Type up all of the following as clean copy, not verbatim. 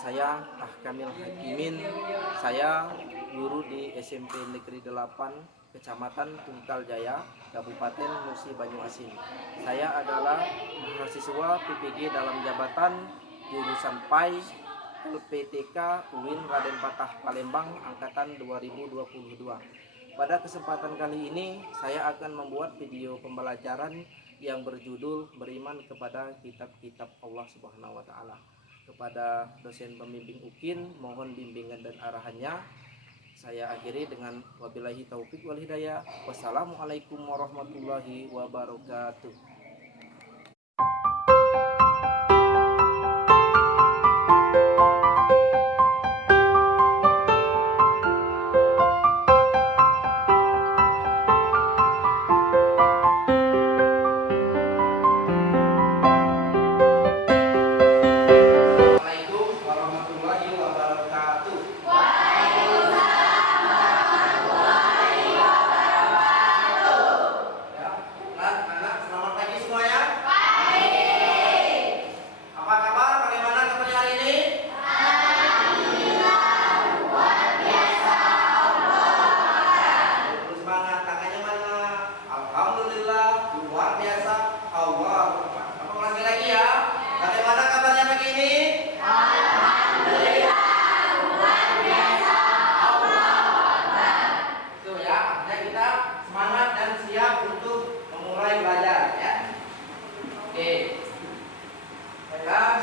saya Ahkamil Hakimin. Saya guru di SMP Negeri 8 Kecamatan Tungkal Jaya, Kabupaten Musi Banyuasin. Saya adalah mahasiswa PPG dalam jabatan jurusan PAI LPTK UIN Raden Patah Palembang angkatan 2022. Pada kesempatan kali ini saya akan membuat video pembelajaran yang berjudul beriman kepada kitab-kitab Allah Subhanahu wa taala. Kepada dosen pembimbing UKIN, mohon bimbingan dan arahannya. Saya akhiri dengan wabillahi taufik wal hidayah. Wassalamualaikum warahmatullahi wabarakatuh.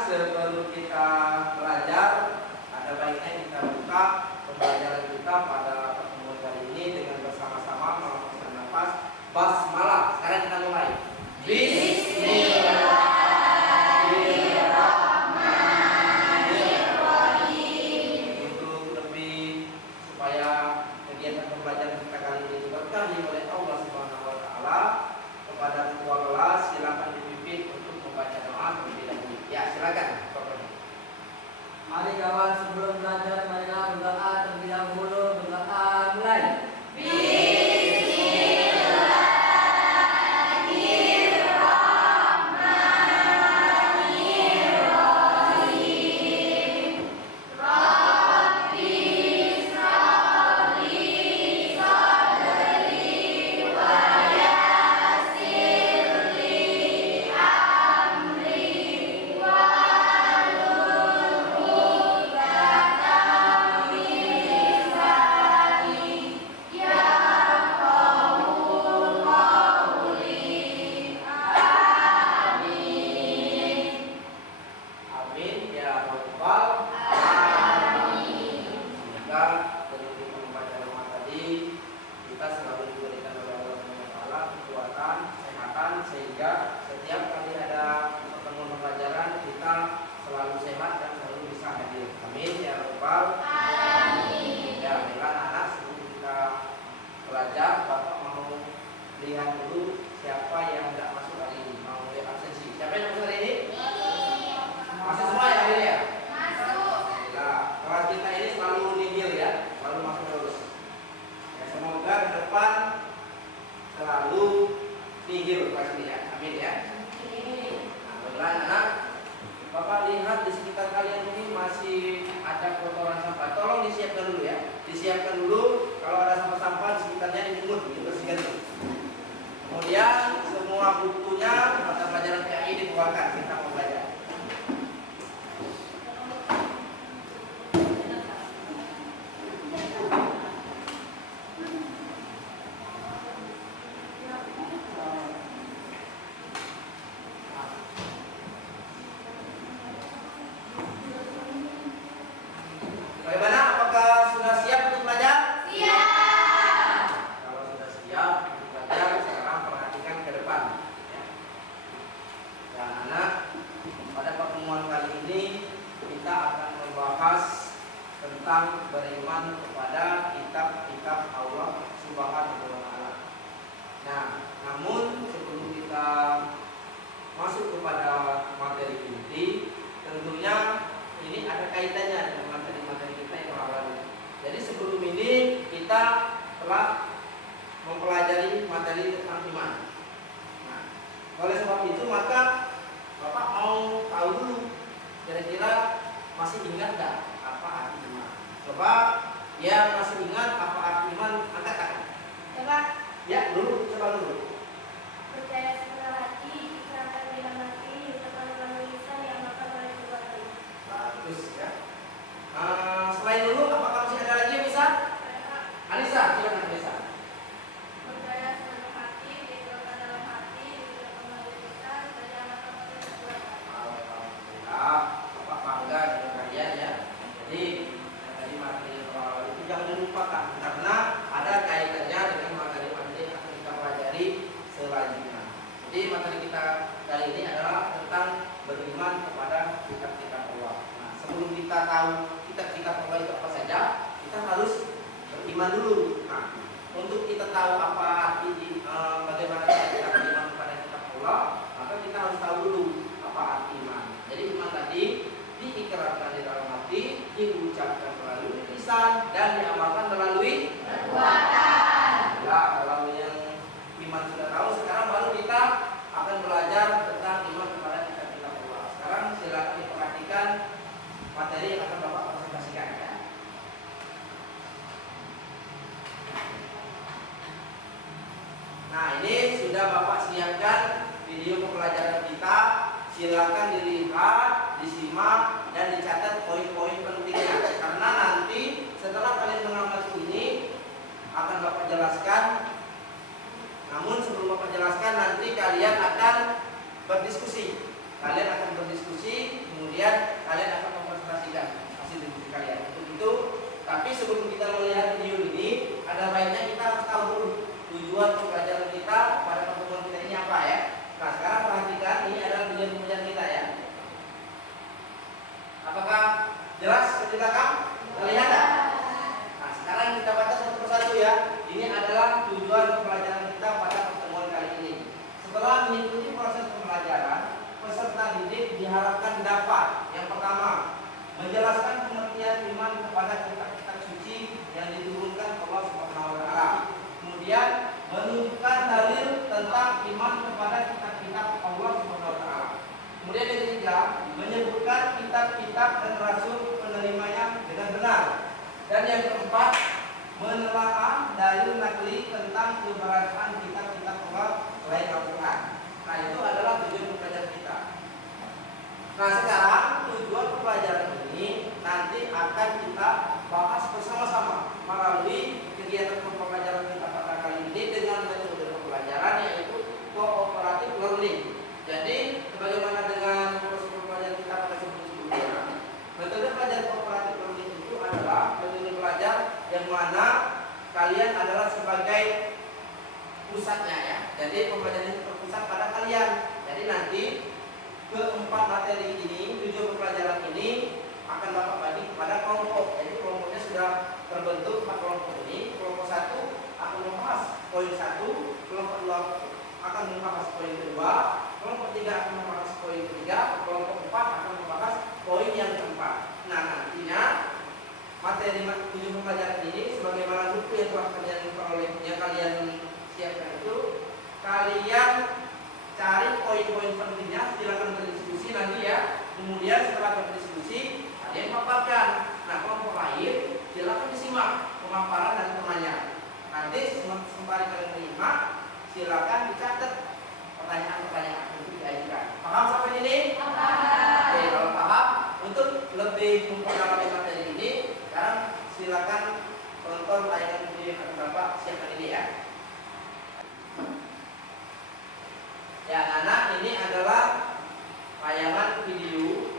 Sebelum kita belajar, ada baiknya kita buka pembelajaran kita pada pertemuan kali ini dengan bersama-sama melakukan nafas basmalah. Sekarang kita mulai. Bismillahirrahmanirrahim. Untuk lebih supaya kegiatan pembelajaran kita kali ini diberkahi oleh Allah Subhanahu wa taala, kepada ketua kelas silakan dipimpin untuk membaca doa terlebih dahulu. Ya, silakan. Mari kawan, sebelum belajar marilah berdoa terlebih dahulu. Berdoa mulai. Sehingga setiap kali ada pertemuan pembelajaran kita selalu sehat dan selalu bisa hadir. Amin ya rabbal alamin. Ya, baiklah anak, sebelum kita belajar, Bapak mau lihat dulu siapa yang tidak masuk hari ini, mau lihat absensi. Siapa yang masuk hari ini? Masuk semua ya hari ya? Masuk. Nah, kelas kita ini selalu nihil ya, selalu masuk terus. Ya, semoga ke depan selalu nihil kelas ini ya. Amin ya. Nah, anak, Bapak lihat di sekitar kalian ini masih ada kotoran sampah. Tolong disiapkan dulu ya. Disiapkan dulu. Kalau ada sampah-sampah di sekitarnya dipungut, dibersihkan dulu. Kemudian semua bukunya mata pelajaran PAI dikeluarkan. Kita mau belajar. Bagaimana? Apakah sudah siap untuk belajar? Siap. Kalau sudah siap untuk belajar, sekarang perhatikan ke depan. Dan anak, pada pertemuan kali ini kita akan membahas tentang beriman kepada kitab-kitab Allah Subhanahu wa taala. Nah, namun sebelum kita masuk kepada materi inti, tentunya ini ada kaitannya dengan materi-materi kita yang lalu. Jadi sebelum ini kita telah mempelajari materi tentang iman. Nah, oleh sebab itu maka Bapak mau tahu dulu kira-kira masih ingat nggak apa arti iman? Coba yang masih ingat apa arti iman, angkat tangan. Coba. Ya, coba dulu. Percaya sepenuh hati, diserahkan dengan hati, diucapkan melalui lisan, diamalkan oleh perbuatan. Bagus ya. Selain dulu, apakah masih ada lagi yang bisa? Anissa, silakan Anissa. Percaya sepenuh hati, diikrarkan dalam hati, diucapkan melalui lisan, dan diamalkan oleh perbuatan. Alhamdulillah, Bapak bangga dengan kalian ya. Jadi yang tadi materi yang awal itu jangan dilupakan karena ada kaitannya dengan materi-materi yang akan kita pelajari selanjutnya. Jadi materi kita kali ini adalah tentang beriman kepada kitab-kitab Allah. Nah, sebelum kita tahu kitab-kitab Allah itu apa saja, kita harus beriman dulu. Nah, untuk kita tahu apa arti bagaimana kita beriman kepada kitab Allah, maka kita harus tahu dulu apa arti iman. Jadi iman tadi diikrarkan di dalam hati, diucapkan melalui lisan, dan diamalkan melalui perbuatan. Ya, kalau yang iman sudah tahu, sekarang baru kita akan belajar tentang iman kepada kitab-kitab Allah. Sekarang silakan diperhatikan materi yang akan Bapak presentasikan ya. Nah, ini sudah Bapak siapkan video pembelajaran kita. Silakan dilihat, disimak, dan dicatat poin-poin pentingnya. Karena nanti setelah kalian mengamati ini akan Bapak jelaskan. Namun sebelum Bapak jelaskan, nanti kalian akan berdiskusi. Kalian akan berdiskusi, kemudian kalian akan mempresentasikan hasil diskusi kalian. Untuk itu, tapi sebelum kita melihat video ini, ada baiknya kita harus tahu dulu tujuan pembelajaran kita pada pertemuan kita ini apa ya. Nah, sekarang perhatikan, ini adalah tujuan pembelajaran kita ya. Apakah jelas seperti belakang? Terlihat tak? Nah, sekarang kita baca satu persatu ya. Ini adalah tujuan pembelajaran kita pada pertemuan kali ini. Setelah mengikuti proses pembelajaran, peserta didik diharapkan dapat yang pertama, menjelaskan pengertian iman kepada kitab-kitab suci yang diturunkan Allah Subhanahu wa taala. Kemudian menunjukkan dalil tentang iman kepada kitab-kitab Allah Subhanahu wa taala. Kemudian yang ketiga, menyebutkan kitab-kitab dan rasul penerimanya dengan benar. Dan yang keempat, menelaah dalil nakli tentang keberadaan kitab-kitab Allah selain Al-Quran. Nah, itu adalah tujuan pembelajaran kita. Nah, sekarang tujuan pembelajaran ini nanti akan kita bahas bersama-sama melalui kegiatan pembelajaran kita pada kali ini dengan metode pembelajaran yaitu cooperative learning. Jadi, sebagaimana dengan proses pembelajaran kita pada sebelum-sebelumnya, metode belajar cooperative learning itu adalah metode belajar yang mana kalian adalah sebagai pusatnya ya. Jadi pembelajaran ini terpusat pada kalian. Jadi nanti keempat materi ini, tujuan pembelajaran ini akan Bapak bagi kepada kelompok. Jadi kelompoknya sudah terbentuk 4 kelompok ini. Kelompok 1 akan membahas poin 1, kelompok 2 akan membahas poin kedua, kelompok 3 akan membahas poin ketiga, kelompok 4 akan membahas poin yang keempat. Nah, nantinya materi tujuan pembelajaran ini sebagaimana buku yang telah kalian peroleh, yang kalian siapkan itu, kalian cari poin-poin pentingnya, silakan berdiskusi nanti ya. Kemudian setelah berdiskusi, kalian paparkan. Nah, kelompok lain silakan disimak pemaparan dan temannya. Nanti sembari kalian menyimak, silakan dicatat pertanyaan-pertanyaan untuk diajukan. Paham sampai ini? Paham. Oke, kalau paham, untuk lebih mempelajari materi ini, sekarang silakan tonton tayangan video yang akan Bapak siapkan ini ya. Ya, anak, ini adalah tayangan video.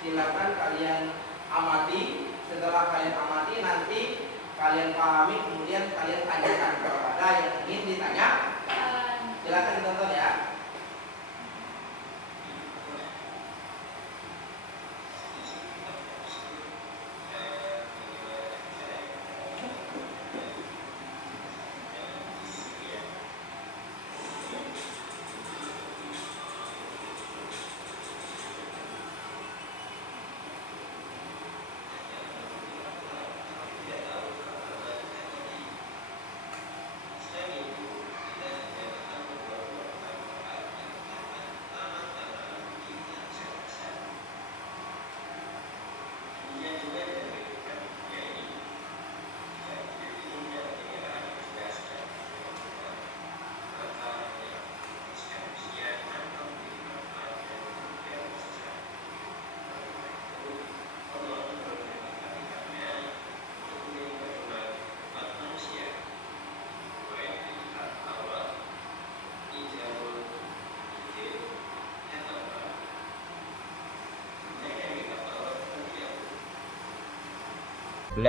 Silakan kalian amati. Setelah kalian amati, nanti kalian pahami, kemudian kalian tanyakan kalau ada yang ingin ditanya. Silakan ditonton ya.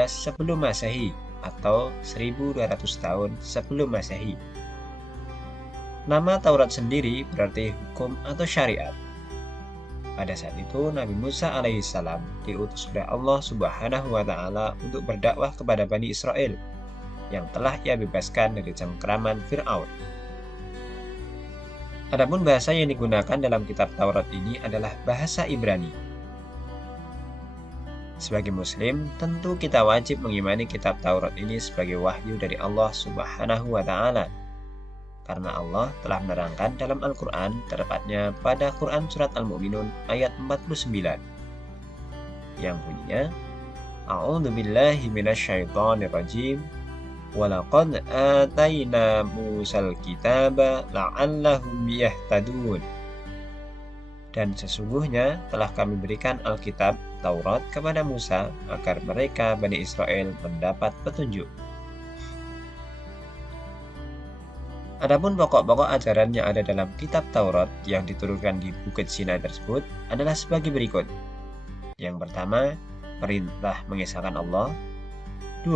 sebelum Masehi atau 1200 tahun sebelum Masehi. Nama Taurat sendiri berarti hukum atau syariat. Pada saat itu Nabi Musa alaihissalam diutus oleh Allah Subhanahu wa Ta'ala untuk berdakwah kepada Bani Israel yang telah ia bebaskan dari cengkeraman Fir'aun. Adapun bahasa yang digunakan dalam kitab Taurat ini adalah bahasa Ibrani. Sebagai Muslim, tentu kita wajib mengimani kitab Taurat ini sebagai wahyu dari Allah Subhanahu wa Ta'ala. Karena Allah telah menerangkan dalam Al-Quran, tepatnya pada Quran Surat Al-Mu'minun ayat 49, yang bunyinya, A'udzu billahi minasyaitonir rajim, walaqad atayna Musal kitaba la'allahum yahtadun. Dan sesungguhnya telah kami berikan Alkitab Taurat kepada Musa agar mereka Bani Israel mendapat petunjuk. Adapun pokok-pokok ajaran yang ada dalam kitab Taurat yang diturunkan di Bukit Sinai tersebut adalah sebagai berikut. Yang pertama, perintah mengesahkan Allah. 2.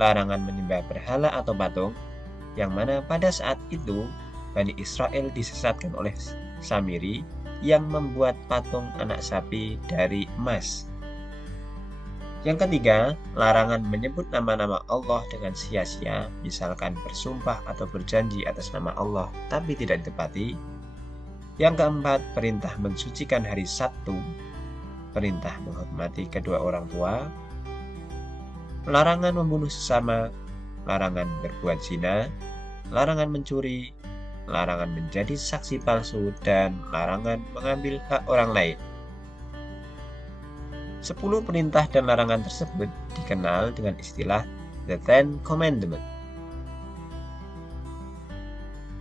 Larangan menyembah berhala atau patung, yang mana pada saat itu Bani Israel disesatkan oleh Samiri yang membuat patung anak sapi dari emas. Yang ketiga, larangan menyebut nama-nama Allah dengan sia-sia, misalkan bersumpah atau berjanji atas nama Allah tapi tidak ditepati. Yang keempat, perintah mensucikan hari Sabtu, perintah menghormati kedua orang tua, larangan membunuh sesama, larangan berbuat zina, larangan mencuri, larangan menjadi saksi palsu, dan larangan mengambil hak orang lain. 10 perintah dan larangan tersebut dikenal dengan istilah The Ten Commandments.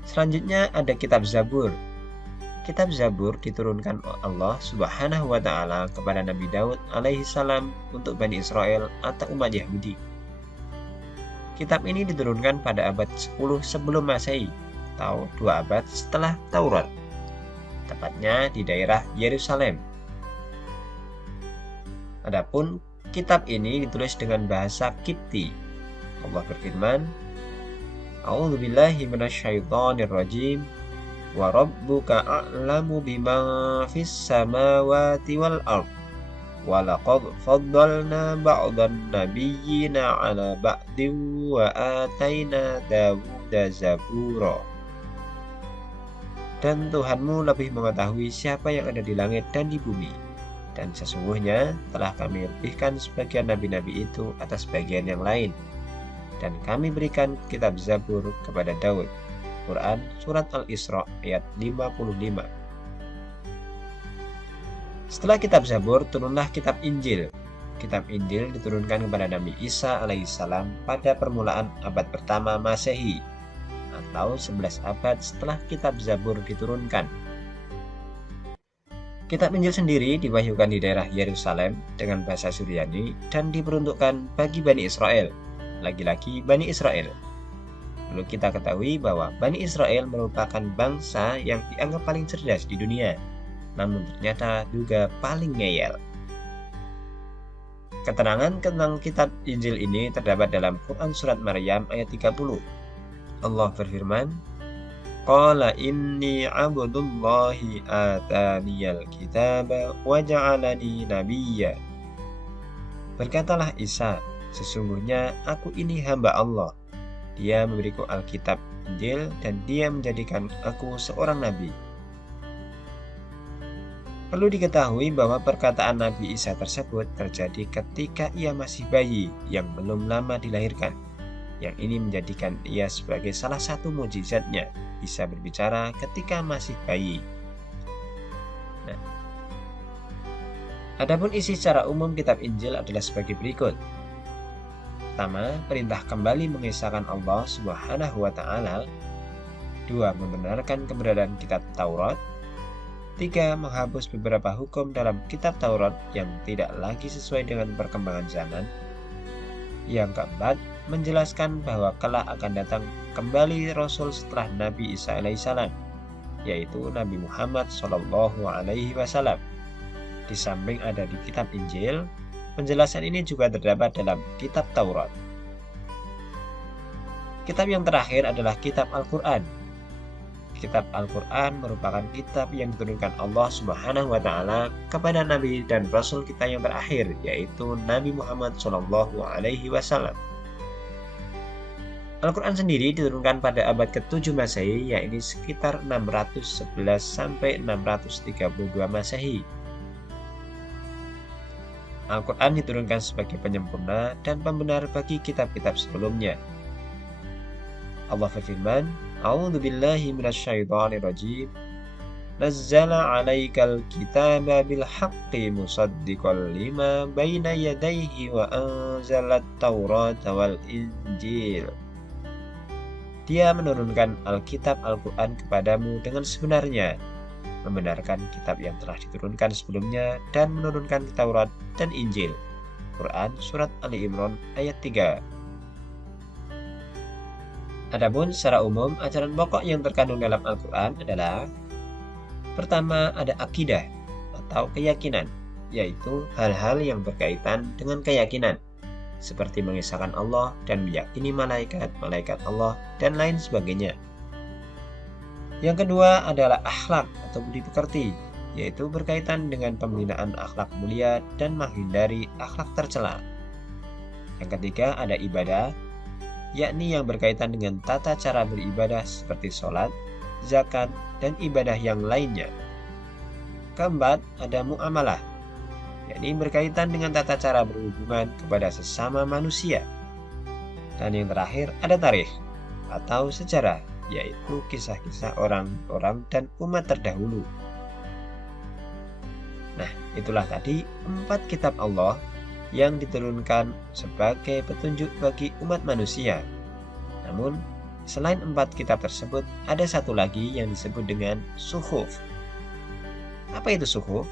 Selanjutnya ada kitab Zabur. Kitab Zabur diturunkan Allah Subhanahu wa Ta'ala kepada Nabi Daud alaihissalam untuk Bani Israel atau umat Yahudi. Kitab ini diturunkan pada abad 10 sebelum Masehi, atau 2 abad setelah Taurat, tepatnya di daerah Yerusalem. Adapun kitab ini ditulis dengan bahasa Kipti. Allah berfirman, A'udzu billahi minasyaitonir rajim, wa rabbuka a'lamu bima fis samawati wal ard, wa laqad faddalna ba'dhan nabiyyina 'ala ba'din wa ataina Dawuda zabura. Dan Tuhanmu lebih mengetahui siapa yang ada di langit dan di bumi. Dan sesungguhnya telah kami lebihkan sebagian nabi-nabi itu atas bagian yang lain. Dan kami berikan kitab Zabur kepada Daud. Quran Surat Al-Isra ayat 55. Setelah kitab Zabur, turunlah kitab Injil. Kitab Injil diturunkan kepada Nabi Isa alaihissalam pada permulaan abad pertama Masehi, atau 11 abad setelah kitab Zabur diturunkan. Kitab Injil sendiri diwahyukan di daerah Yerusalem dengan bahasa Suryani dan diperuntukkan bagi Bani Israel, lagi-lagi Bani Israel. Lalu kita ketahui bahwa Bani Israel merupakan bangsa yang dianggap paling cerdas di dunia, namun ternyata juga paling ngeyel. Keterangan tentang kitab Injil ini terdapat dalam Quran Surat Maryam ayat 30. Allah berfirman, Qala inni abdullahi ataniyal kitaba wa ja'alani nabiyya. Berkatalah Isa, sesungguhnya aku ini hamba Allah. Dia memberiku Alkitab Injil dan dia menjadikan aku seorang nabi. Perlu diketahui bahwa perkataan Nabi Isa tersebut terjadi ketika ia masih bayi yang belum lama dilahirkan. Yang ini menjadikan ia sebagai salah satu mukjizatnya, bisa berbicara ketika masih bayi. Nah, adapun isi secara umum kitab Injil adalah sebagai berikut. Pertama, perintah kembali mengesahkan Allah Subhanahu wa Ta'ala. 2. Membenarkan keberadaan kitab Taurat. 3. Menghapus beberapa hukum dalam kitab Taurat yang tidak lagi sesuai dengan perkembangan zaman. Yang keempat, menjelaskan bahwa kelak akan datang kembali Rasul setelah Nabi Isa alaihissalam, yaitu Nabi Muhammad SAW. Di samping ada di kitab Injil, Penjelasan ini juga terdapat dalam kitab Taurat. Kitab yang terakhir adalah kitab Al-Quran. Kitab Al-Quran merupakan kitab yang diturunkan Allah Subhanahu wa Ta'ala kepada Nabi dan Rasul kita yang terakhir, yaitu Nabi Muhammad SAW. Al-Quran sendiri diturunkan pada abad ke-7 Masehi, yaitu sekitar 611 sampai 632 Masehi. Al-Quran diturunkan sebagai penyempurna dan pembenar bagi kitab-kitab sebelumnya. Allah berfirman, A'udzu billahi minasyaitonir rajim. Nazzala 'alaikal kitaba bil haqqi musaddiqan lima baina yadayhi wa anzalat taurata wal injil. Dia menurunkan Alkitab Al-Quran kepadamu dengan sebenarnya, membenarkan kitab yang telah diturunkan sebelumnya dan menurunkan Taurat dan Injil. Quran Surat Ali Imran ayat 3. Adapun secara umum, ajaran pokok yang terkandung dalam Al-Quran adalah: pertama, ada akidah atau keyakinan, yaitu hal-hal yang berkaitan dengan keyakinan, seperti mengisahkan Allah dan meyakini malaikat-malaikat Allah dan lain sebagainya. Yang kedua adalah akhlak atau budi pekerti, yaitu berkaitan dengan pembinaan akhlak mulia dan menghindari akhlak tercela. Yang ketiga ada ibadah, yakni yang berkaitan dengan tata cara beribadah seperti sholat, zakat, dan ibadah yang lainnya. Keempat, ada muamalah, yakni berkaitan dengan tata cara berhubungan kepada sesama manusia. Dan yang terakhir, ada tarikh atau sejarah, yaitu kisah-kisah orang-orang dan umat terdahulu. Nah, itulah tadi 4 kitab Allah yang diturunkan sebagai petunjuk bagi umat manusia. Namun, selain 4 kitab tersebut, ada satu lagi yang disebut dengan suhuf. Apa itu suhuf?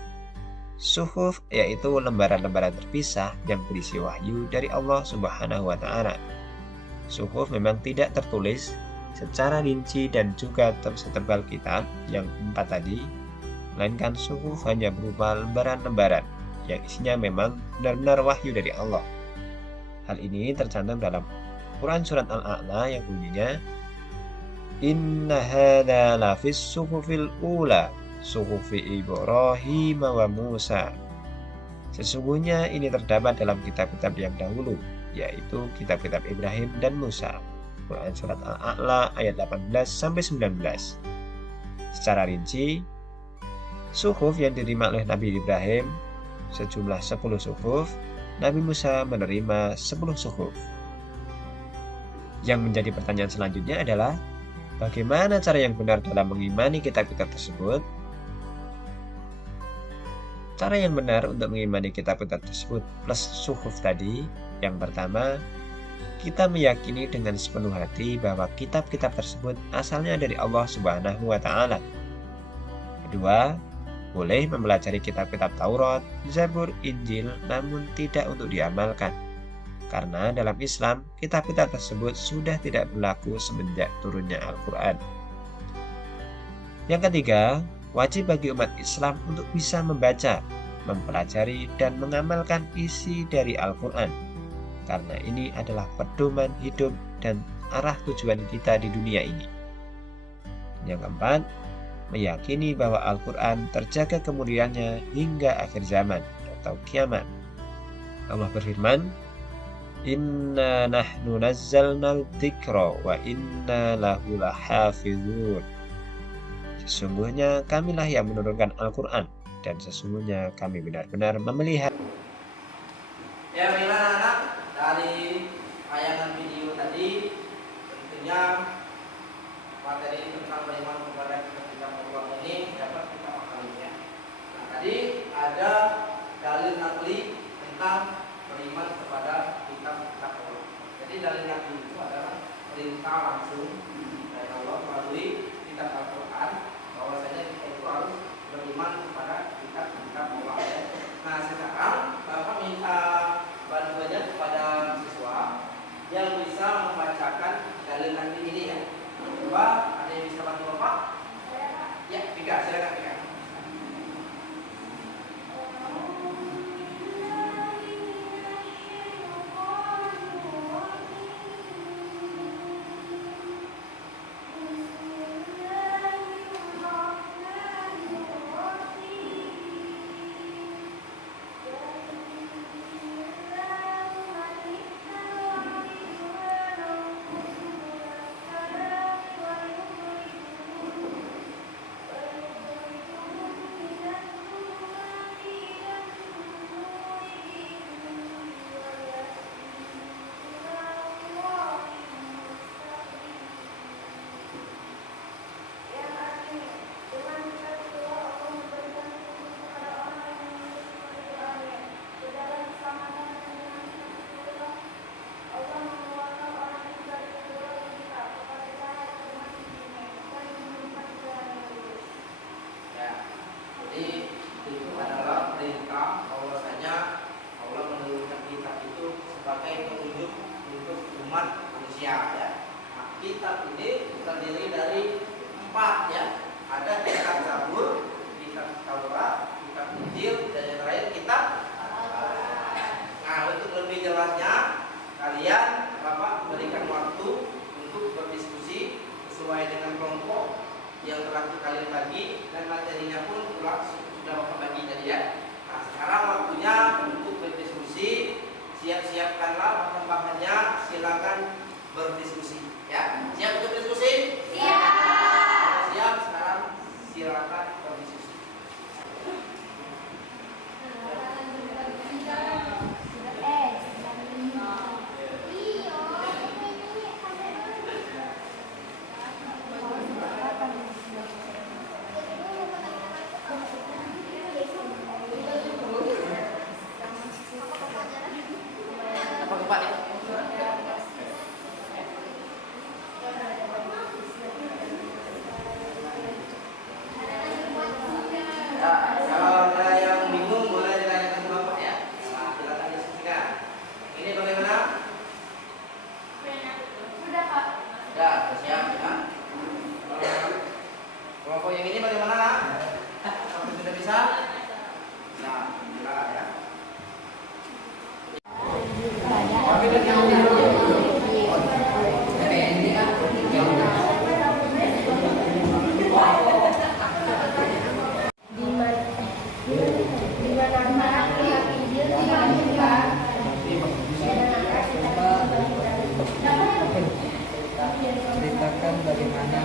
Suhuf yaitu lembaran-lembaran terpisah yang berisi wahyu dari Allah Subhanahu wa Ta'ala. Suhuf memang tidak tertulis secara rinci dan juga setebal kitab yang 4 tadi, melainkan suhuf hanya berupa lembaran-lembaran yang isinya memang benar-benar wahyu dari Allah. Hal ini tercantum dalam Quran Surat Al-A'la yang bunyinya, Inna hadza lafis suhufil ula, suhufi Ibrahim wa Musa. Sesungguhnya ini terdapat dalam kitab-kitab yang dahulu, yaitu kitab-kitab Ibrahim dan Musa. Quran Surat Al-A'la ayat 18-19. Secara rinci, suhuf yang diterima oleh Nabi Ibrahim sejumlah 10 suhuf, Nabi Musa menerima 10 suhuf. Yang menjadi pertanyaan selanjutnya adalah, bagaimana cara yang benar dalam mengimani kitab-kitab tersebut? Cara yang benar untuk mengimani kitab-kitab tersebut plus suhuf tadi, yang pertama, kita meyakini dengan sepenuh hati bahwa kitab-kitab tersebut asalnya dari Allah Subhanahu wa Ta'ala. Kedua, boleh mempelajari kitab-kitab Taurat, Zabur, Injil, namun tidak untuk diamalkan. Karena dalam Islam, kitab-kitab tersebut sudah tidak berlaku semenjak turunnya Al-Quran. Yang ketiga, wajib bagi umat Islam untuk bisa membaca, mempelajari, dan mengamalkan isi dari Al-Quran. Karena ini adalah pedoman hidup dan arah tujuan kita di dunia ini. Yang keempat, meyakini bahwa Al-Quran terjaga kemuliaannya hingga akhir zaman atau kiamat. Allah berfirman, Inna nahnu nazzalnal dzikra wa inna lahu lahafizun. Sesungguhnya kamilah yang menurunkan Al-Quran dan sesungguhnya kami benar-benar memelihara. Ya baiklah anak, dari tayangan video tadi tentunya materi tentang beriman kepada kitab Allah ini dapat kita pahami ya. Nah, tadi ada dalil nakli tentang beriman kepada kitab Allah. Jadi dalil nakli itu adalah perintah langsung dari Allah melalui kitab Al-Quran bahwasanya kita itu harus beriman kepada kitab Allah ya. Nah sekarang Bapak minta bantuannya kepada siswa yang bisa membacakan dalil nakli ini ya. Coba ada yang bisa bantu Bapak? Ya, Vika, silakan Vika. sebagai petunjuk untuk umat manusia ya. Nah, kitab ini terdiri dari 4 ya. Ada kitab Zabur, kitab Taurat, kitab Injil, dan yang terakhir kitab. Nah, untuk lebih jelasnya kalian Bapak berikan waktu untuk berdiskusi sesuai dengan kelompok yang telah kalian bagi, dan materinya pun sudah Bapak bagi tadi ya. Nah, sekarang waktunya untuk berdiskusi. Siap-siapkanlah bahan-bahannya, silakan berdiskusi ya. Siap untuk diskusi? Siap. Siap, sekarang silakan berdiskusi. Apa keempat ya? Ya, kalau ada yang bingung boleh ditanyakan ke Bapak ya. Nah, silakan diskusikan. Ini bagaimana? Sudah, Pak. Ya, siap ya. Kelompok yang ini bagaimana? Apakah sudah bisa? Nah, silakan ya. Ceritakan bagaimana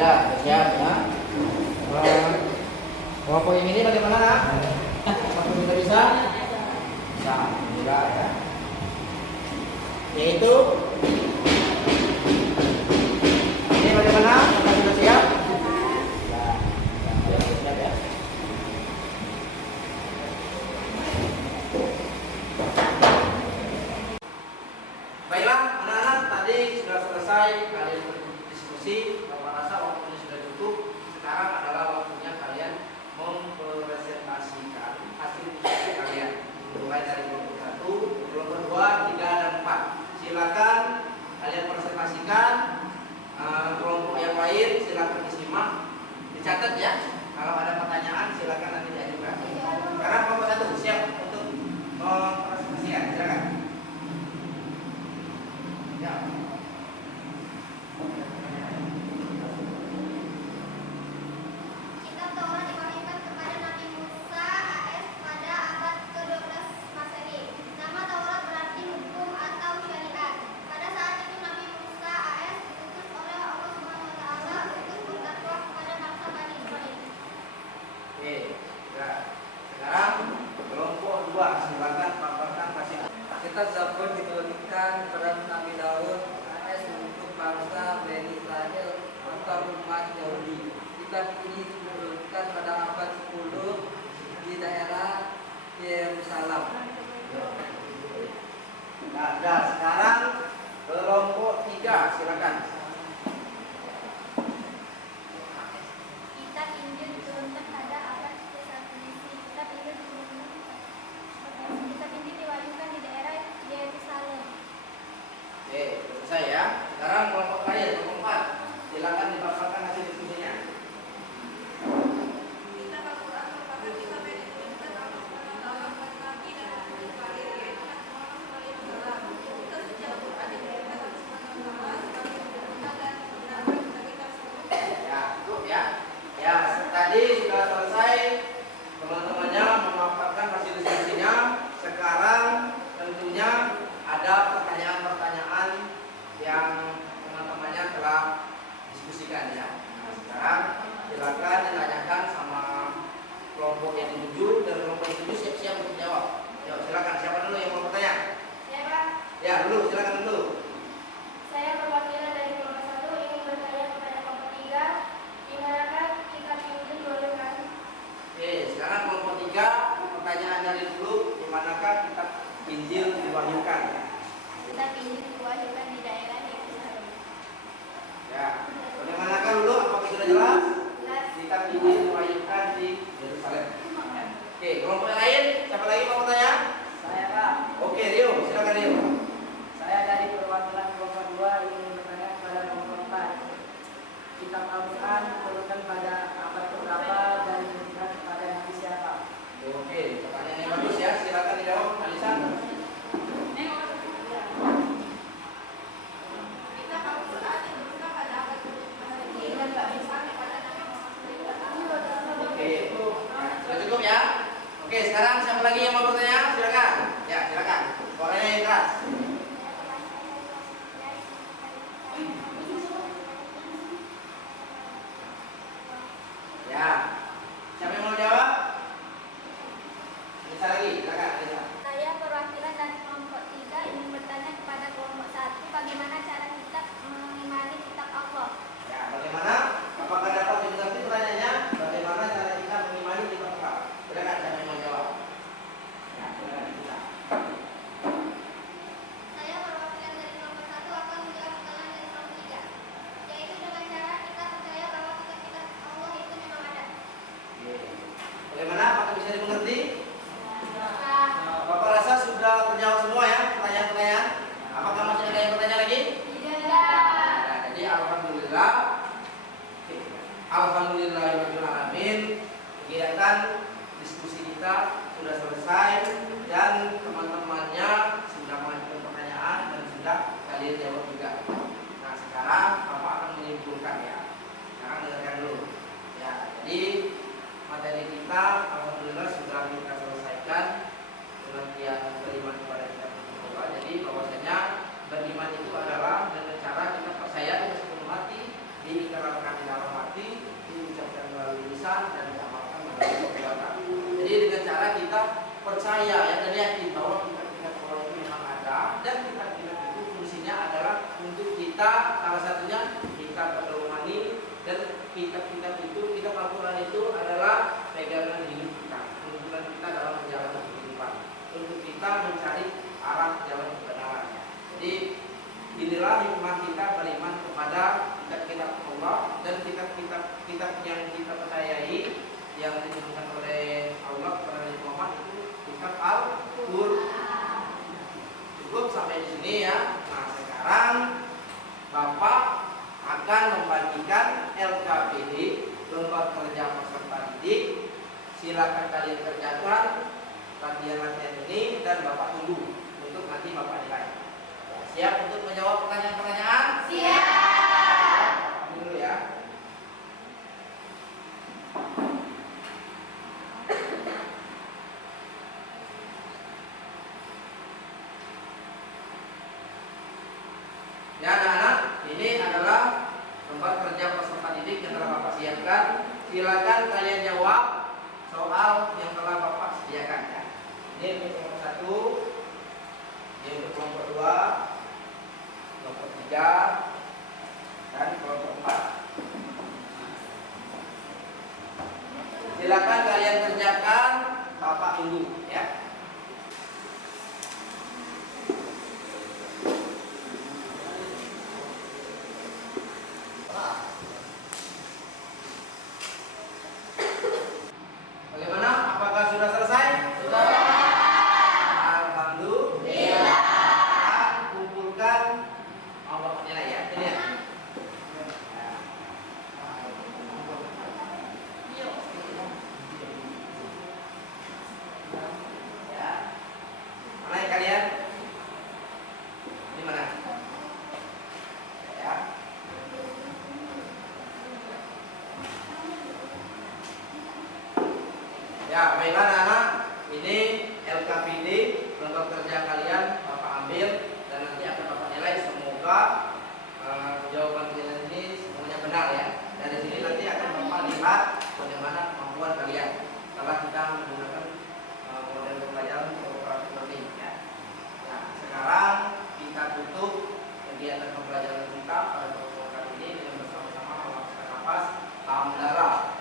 Ya, siap ya. Kelompok yang ini bagaimana nak? Apakah sudah bisa? Bisa, enggak ya. Yaitu ini bagaimana? Apakah sudah siap? Ya, siap ya. Baiklah, anak-anak, tadi sudah selesai kalian berdiskusi. Bapak rasa waktunya sudah cukup. Sekarang adalah waktunya kalian mempresentasikan hasil diskusi kalian. Mulai dari kelompok 1, kelompok 2, 3, dan 4. Silakan kalian presentasikan. Kelompok yang lain silakan disimak, dicatat ya. Kalau ada pertanyaan silakan nanti diajukan. Sekarang kelompok 1 siap untuk mempresentasikan. Silakan. Ya. Kitab Taurat diwahyukan kepada Nabi Musa AS pada abad ke-12 Masehi. Nama Taurat berarti hukum atau syariat. Pada saat itu Nabi Musa AS diutus oleh Allah SWT untuk berdakwah kepada bangsa Bani Israil. Oke. Ya. Sekarang kelompok 2 silakan paparkan kasih. Kitab Zabur diturunkan kepada Nabi Daud tadi sudah selesai, teman-temannya memaparkan hasil diskusinya. Sekarang tentunya ada pertanyaan-pertanyaan yang teman-temannya telah diskusikan ya. Nah, sekarang silakan ditanyakan sama kelompok yang dituju, dan kelompok yang dituju siap-siap untuk jawab. Yuk, silakan. Siapa dulu yang mau bertanya? Saya Pak. Ya, dulu, silakan dulu. Saya perwakilan dari kelompok 1 ingin bertanya kepada kelompok 3, di manakah kitab Injil diwahyukan? Oke, sekarang kelompok 3, pertanyaan dari dulu, di manakah kitab Injil diwahyukan? Kitab Injil diwahyukan di daerah Yerusalem. Ya, bagaimanakah dulu? Apakah sudah jelas? Jelas. Kitab Injil diwahyukan di Yerusalem. Oke, kelompok yang lain, siapa lagi mau bertanya? Saya Pak. Oke, Rio, silakan Rio. Saya dari perwakilan kelompok 2 ingin bertanya kepada kelompok 4. Kitab Al-Quran diturunkan pada abad keberapa dan diberikan kepada nabi siapa? Oke, pertanyaan yang bagus ya, silakan dijawab, Alisa. Kitab Al-Quran diturunkan pada abad ke-12 dan sampai pada Nabi Muhammad. Oke, nah, sudah cukup ya. Oke, sekarang siapa lagi yang mau bertanya? Silakan. Ya, silakan. Suaranya yang keras. Ya, siapa yang mau jawab? Bisa lagi, silakan. Alisa. Saya perwakilan dari kelompok 3 ingin bertanya kepada kelompok 1, bagaimana cara kita mengimani kitab Allah? Ya, bagaimana? Apakah dapat dimengerti pertanyaannya? Bagaimana cara kita mengimani kitab Allah? Silakan, siapa yang mau jawab? Ya, silakan kita. Saya perwakilan dari kelompok 1 akan menjawab pertanyaan dari kelompok 3, yaitu dengan cara kita percaya bahwa kitab Allah itu memang ada. Oke. Bagaimana? Apakah bisa dimengerti? Nah, Bapak rasa sudah terjawab semua ya pertanyaan-pertanyaan. Apakah masih ada yang bertanya lagi? tidak. Nah, jadi alhamdulillah. Oke. Alhamdulillahirabbil alamin. Kegiatan diskusi kita sudah selesai dan teman-temannya sudah mengajukan pertanyaan dan sudah kalian jawab juga. Nah, sekarang Bapak akan menyimpulkan ya. Sekarang dengarkan dulu. Ya, jadi materi kita alhamdulillah sudah kita selesaikan. Pengertian beriman kepada kitab Allah. Jadi bahwasanya beriman itu adalah dengan cara kita percaya dengan sepenuh hati, diikrarkan di dalam hati, diucapkan melalui lisan dan diamalkan melalui perbuatan. Jadi dengan cara kita percaya ya dan yakin bahwa kitab Allah itu memang ada, dan kitab itu fungsinya adalah untuk kita, salah satunya kita berdomani, dan kitab-kitab itu, kitab Al-Quran itu adalah pegangan hidup kita, tuntunan kita dalam menjalani kehidupan, untuk kita mencari arah jalan kebenaran. Jadi inilah hikmah kita beriman kepada kitab-kitab Allah dan kitab-kitab yang kita percayai yang diturunkan oleh Allah kepada Nabi Muhammad itu kitab Al-Quran. Cukup sampai di sini ya. Nah, sekarang Bapak akan membagikan LKPD, lembar kerja peserta didik. Silakan kalian kerjakan latihan-latihan ini dan Bapak tunggu untuk nanti Bapak nilai. Ya, siap untuk menjawab pertanyaan-pertanyaan? Siap. Dulu ya. Ya anak-anak, ini adalah lembar kerja peserta didik yang telah Bapak siapkan. Silakan kalian jawab soal yang telah Bapak sediakan ya. Ini untuk kelompok 1, ini untuk kelompok 2, kelompok 3, dan kelompok 4. Silakan kalian kerjakan, Bapak tunggu ya. Bagaimana? Apakah sudah selesai? Sudah. Alhamdulillah. Kumpulkan Allah nilai ya. Ini ya. Ya, baiklah anak-anak, ini LKPD kelompok kerja kalian Bapak ambil dan nanti akan Bapak nilai. Semoga jawaban kalian ini semuanya benar ya. Dari sini nanti akan Bapak lihat bagaimana kemampuan kalian setelah kita menggunakan model pembelajaran cooperative learning ya. Nah, sekarang kita tutup kegiatan pembelajaran kita pada pertemuan kali ini dengan bersama-sama melambungkan nafas, alhamdulillah.